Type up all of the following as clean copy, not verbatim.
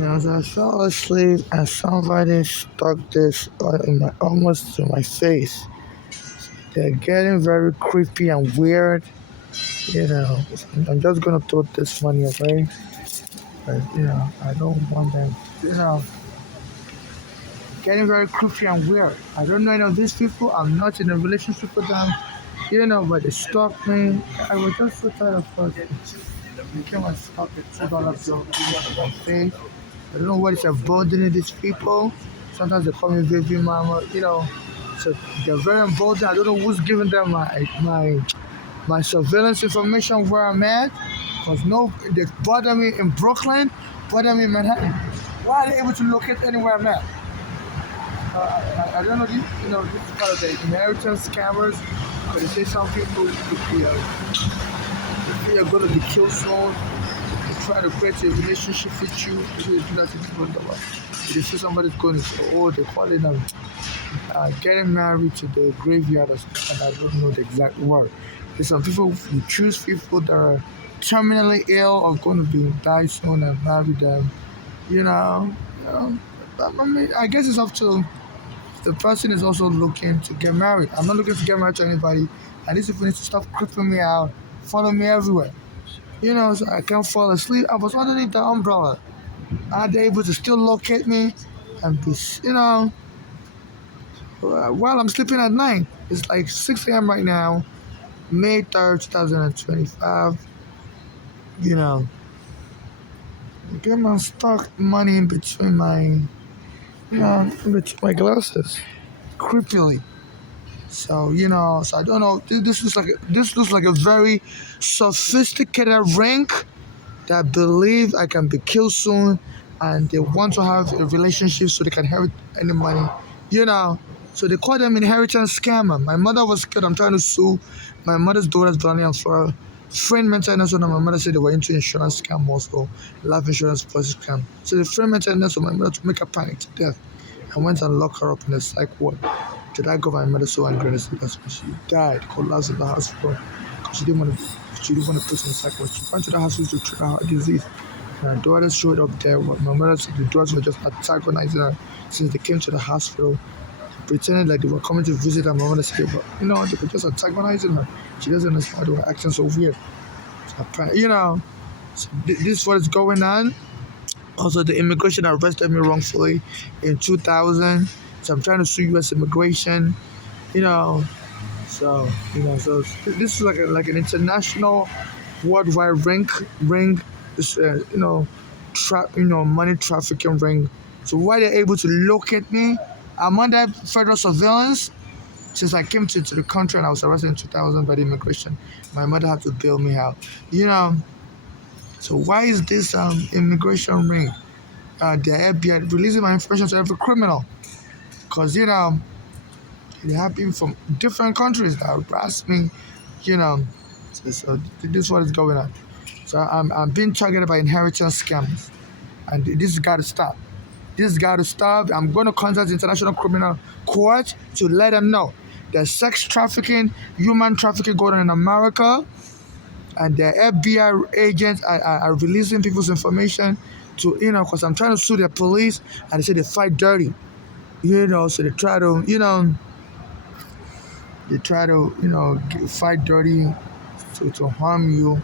As I fell asleep and somebody stuck this in my almost to my face. They're getting very creepy and weird. You know, I'm just gonna throw this money away, but I don't want them. Getting very creepy and weird. I don't know any of these people. I'm not in a relationship with them. But they stalked me. I was just so tired of fucking. They came and stuck a $2 bill in my face. I don't know what is emboldening these people. Sometimes they call me baby mama, So they're very emboldened. I don't know who's giving them my surveillance information where I'm at. Cause no, they bother me in Brooklyn, bother me in Manhattan. Why are they able to locate anywhere I'm at? I don't know. This is part of the inheritance scammers. But they say some people, if you're going to be killed soon, they try to create a relationship with you. They do that to people. If they see somebody's going to say, oh, they call it getting married to the graveyard or something. I don't know the exact word. There's some people who choose people that are terminally ill or going to be die soon and marry them. You know, you know. I mean, I guess it's up to the person is also looking to get married. I'm not looking to get married to anybody. And these people need to stop creeping me out, follow me everywhere. So I can't fall asleep. I was underneath the umbrella. Are they able to still locate me and be, while I'm sleeping at night? It's like 6 a.m. right now, May 3rd, 2025. You know, get my stock money in between in between my glasses, creepily. So I don't know. This looks like a very sophisticated ring that believe I can be killed soon, and they want to have a relationship so they can inherit any money. You know. So they call them inheritance scammer. My mother was scared. I'm trying to sue my mother's daughter's Brownie and Flora. Friend mental illness, and my mother said they were into insurance scam also, life insurance policy scam. So the friend mental illness of my mother to make her panic to death. I went and locked her up in a psych ward. Did I go my mother so angry and that's when she died, collapsed in the hospital because she didn't want to put in the psych ward. She went to the hospital to treat her heart disease. And her daughter showed up there. What my mother said, the daughters were just antagonizing her since they came to the hospital, pretending like they were coming to visit her. My mother said, but they were just antagonizing her. She doesn't understand they were acting so weird. So this is what is going on. Also, the immigration arrested me wrongfully in 2000. So I'm trying to sue U.S. immigration. You know, so this is like an international, worldwide ring. This money trafficking ring. So why they're able to locate me? I'm under federal surveillance since I came to the country and I was arrested in 2000 by the immigration. My mother had to bail me out. So why is this immigration ring? The FBI releasing my information to every criminal, because they have people from different countries that harass me. So this is what is going on. So I'm being targeted by inheritance scams, and this has got to stop. This has got to stop. I'm going to contact the International Criminal Court to let them know there's sex trafficking, human trafficking going on in America, and the FBI agents are releasing people's information to, because I'm trying to sue the police, and they say they fight dirty, so they try to fight dirty to harm you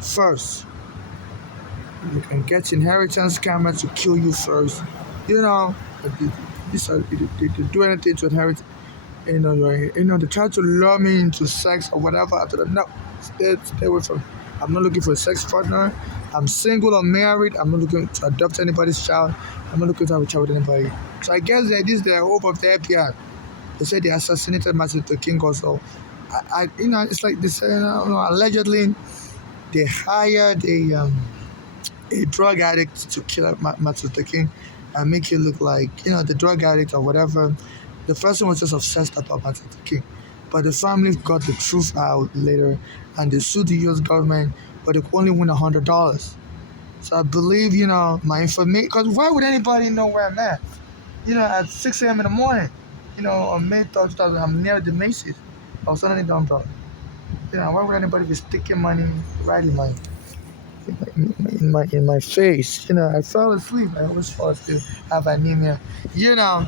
first. You can get inheritance scammer to kill you first, but they do anything to inherit. They try to lure me into sex or whatever. I told them, no, stay away from. I'm not looking for a sex partner. I'm single or married. I'm not looking to adopt anybody's child. I'm not looking to have a child with anybody. So I guess this is the hope of the FBI. They say they assassinated Martin Luther King also. It's like they say, allegedly they hired a drug addict to kill Martin Luther King and make it look like, the drug addict or whatever. The person was just obsessed about Martin Luther King. But the family got the truth out later and they sued the US government, but they could only win $100. So I believe, my information, because why would anybody know where I'm at? At 6 a.m. in the morning, on May 3rd, 2000, I'm near the Macy's. I was suddenly downtown. Why would anybody be sticking money, writing money? in my face. I fell asleep. I always fall asleep. Have anemia. You know,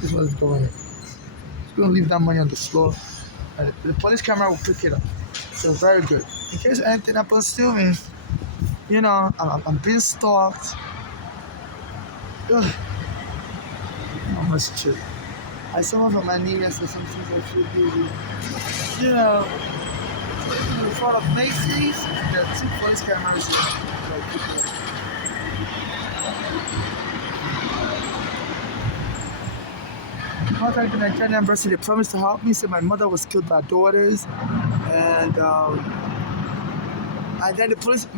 this was going. Just gonna leave that money on the floor, and the police camera will pick it up. So very good. In case anything happens to me, I'm being stalked. Ugh, I must chill. I suffer from anemia, so sometimes I feel dizzy. In front of Macy's, there are two police cameras. Contacted the Nigerian embassy. They promised to help me. Said my mother was killed by daughters, and then the police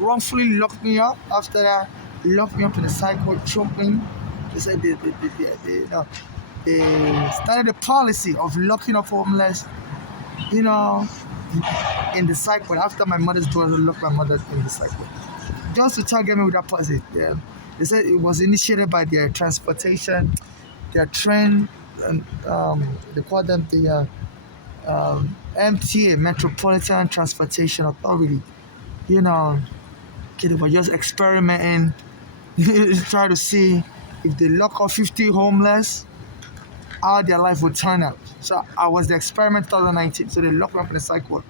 wrongfully locked me up. After that, locked me up in the psych ward, choked me. They said they started a policy of locking up homeless, you know, in the psych ward. After my mother's daughter locked my mother in the psych ward, just to target me with that policy. Yeah. They said it was initiated by their transportation, their train, and they call them the MTA, Metropolitan Transportation Authority. You know, they were just experimenting, try to see if they lock up 50 homeless, how their life would turn out. So I was the experiment 2019. So they locked me up in the psych ward.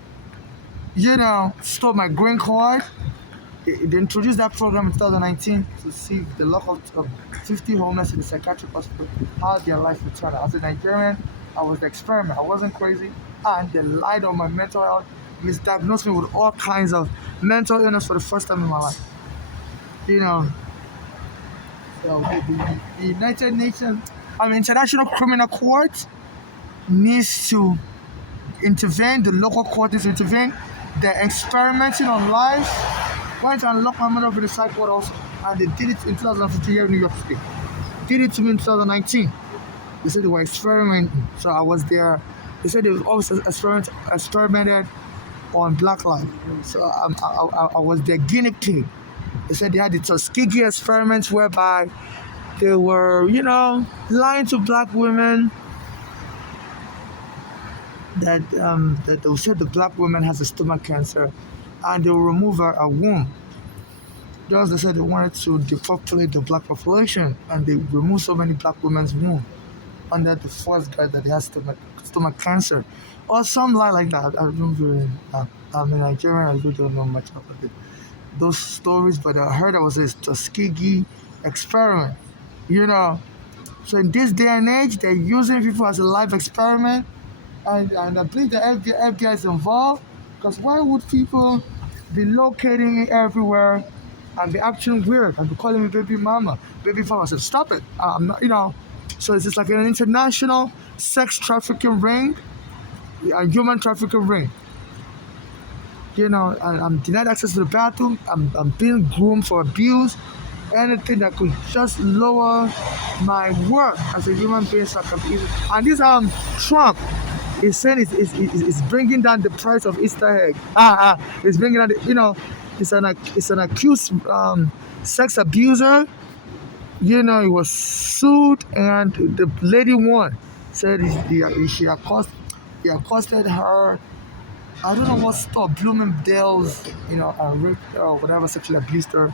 Stole my green card. They introduced that program in 2019 to see if the lock of 50 homeless in the psychiatric hospital, how their life would turn out. As a Nigerian, I was the experiment. I wasn't crazy. And they lied on my mental health, misdiagnosed me with all kinds of mental illness for the first time in my life. You know, so the United Nations, International Criminal Court needs to intervene, the local court needs to intervene. They're experimenting on lives. Went and locked my mother up in the psych ward also, and they did it in 2015 here in New York State. Did it to me in 2019. They said they were experimenting, so I was there. They said they was always experimented on Black life, so I was their guinea pig. They said they had the Tuskegee experiments whereby they were, lying to black women that they said the black woman has a stomach cancer, and they will remove her womb. Just they said they wanted to depopulate the black population, and they removed so many black women's womb under the first guy that has stomach cancer, or some lie like that. I don't really. I'm in Nigeria. I really don't know much about it. Those stories, but I heard it was a Tuskegee experiment. You know, so in this day and age, they're using people as a live experiment, and I believe the FBI is involved, because why would people be locating it everywhere and be acting weird and be calling me baby mama, baby mama? I said, stop it. I'm not. So it's just like an international sex trafficking ring, a human trafficking ring. And I'm denied access to the bathroom. I'm being groomed for abuse. Anything that could just lower my worth as a human being, so I can be. And this Trump is saying it's bringing down the price of Easter egg. It's bringing down it's an accused sex abuser. He was sued, and the lady won. Said he accosted her. I don't know what store, Bloomingdale's, and raped her or whatever, sexually abused her.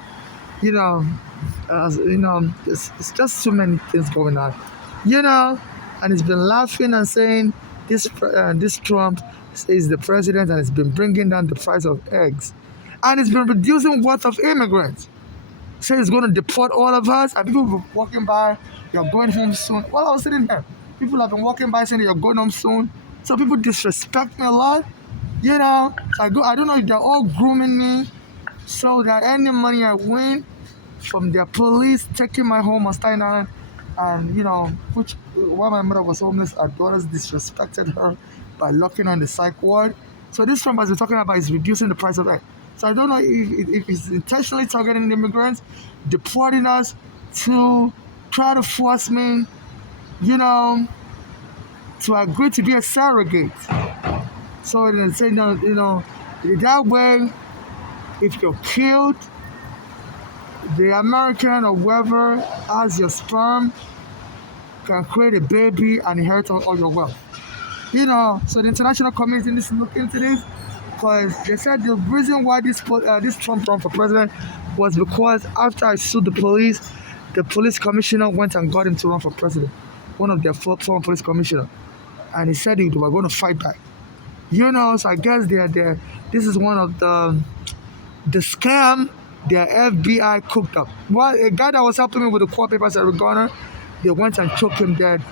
It's just too many things going on. And he's been laughing and saying this Trump is the president, and it's been bringing down the price of eggs, and it's been reducing worth of immigrants. Say he's going to deport all of us, and people were walking by, you're going home soon. While I was sitting there, people have been walking by saying that you're going home soon. So people disrespect me a lot. So I don't know if they're all grooming me so that any money I win from their police taking my home on Staten Island, and which while my mother was homeless, our daughters disrespected her by locking her in the psych ward. So this Trump has been talking about is reducing the price of egg. So I don't know if he's intentionally targeting immigrants, deporting us to try to force me, to agree to be a surrogate. So they say, that way, if you're killed, the American or whoever has your sperm can create a baby and inherit all your wealth. So the international community needs to look into this Because they said the reason why this Trump ran for president was because after I sued the police commissioner went and got him to run for president. One of their former police commissioner, and he said they were going to fight back. So I guess they're this is one of the scam their FBI cooked up. Well, a guy that was helping me with the court papers at Regana, they went and choked him dead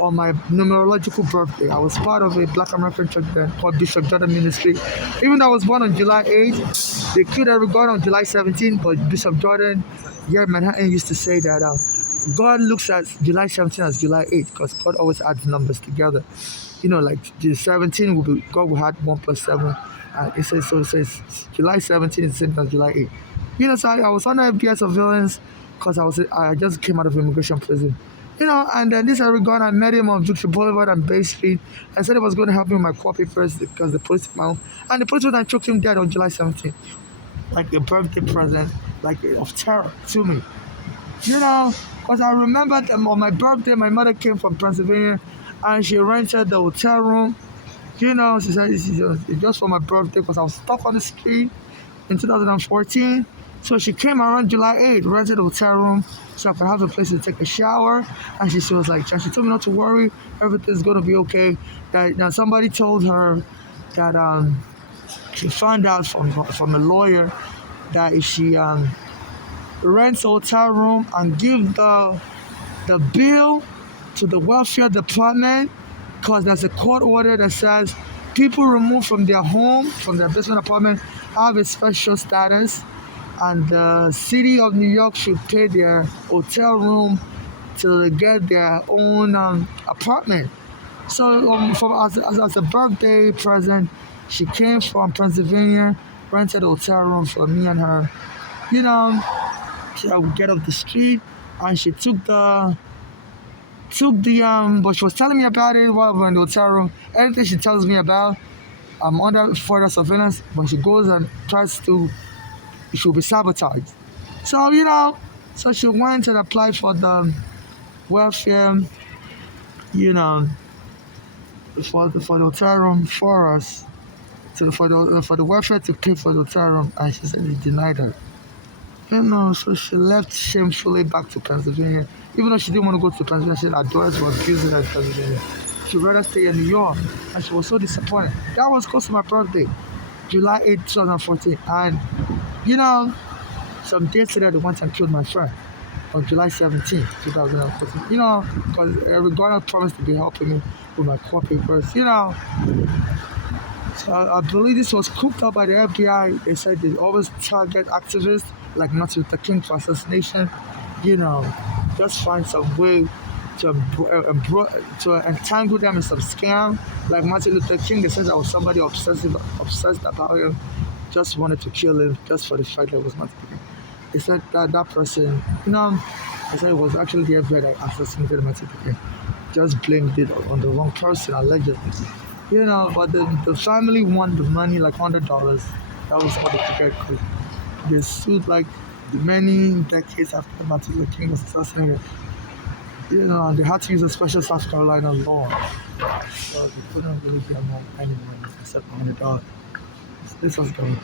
on my numerological birthday. I was part of a Black American church then called Bishop Jordan Ministry. Even though I was born on July 8th, they killed Eric Gordon on July 17th, but Bishop Jordan here in Manhattan used to say that God looks at July 17th as July 8th because God always adds numbers together. Like the 17 will be, God will add 1 plus 7. It says July 17th is the same as July 8th. So I was under FBI surveillance because I just came out of immigration prison. And then this Eric Gordon, I met him on Victory Boulevard and Bay Street. I said he was going to help me with my court papers because the police took my home. And the police went and choked him dead on July 17th. Like a birthday present, like of terror to me. Because I remember on my birthday, my mother came from Pennsylvania and she rented the hotel room. She said it's just for my birthday because I was stuck on the street in 2014. So she came around July 8th, rented a hotel room so I could have a place to take a shower. And she was like, she told me not to worry, everything's going to be okay. That now somebody told her that she found out from a lawyer that if she rents a hotel room and give the bill to the welfare department, because there's a court order that says people removed from their home, from their basement apartment, have a special status, and the city of New York should pay their hotel room till they get their own apartment. So as a birthday present, she came from Pennsylvania, rented a hotel room for me and her. She would get off the street, and she took the but she was telling me about it while we were in the hotel room. Anything she tells me about, I'm under further surveillance. When she goes and tries to, she'll be sabotaged. So she went and applied for the welfare, for the hotel room for us, for the welfare to pay for the hotel room, and she said they denied her. So she left shamefully back to Pennsylvania. Even though she didn't want to go to Pennsylvania, she said her daughters were abusing her in Pennsylvania. She'd rather stay in New York, and she was so disappointed. That was close to my birthday, July 8, 2014. And, some days later, they went and killed my friend on July 17, 2014. Because Eric Garner promised to be helping me with my court papers, So I believe this was cooked up by the FBI. They said they always target activists like Martin Luther King for assassination. Just find some way to entangle them in some scam. Like Martin Luther King, they said I was somebody obsessed about him, just wanted to kill him just for the fact that it was Martin Luther King. They said that person, they said it was actually the FBI that assassinated Martin Luther King. Just blamed it on the wrong person, allegedly. But the family won the money, like $100. That was what they could get because they sued like many decades after Martin Luther King was assassinated. And they had to use a special South Carolina law. So they couldn't really get more any money except $100. This was going.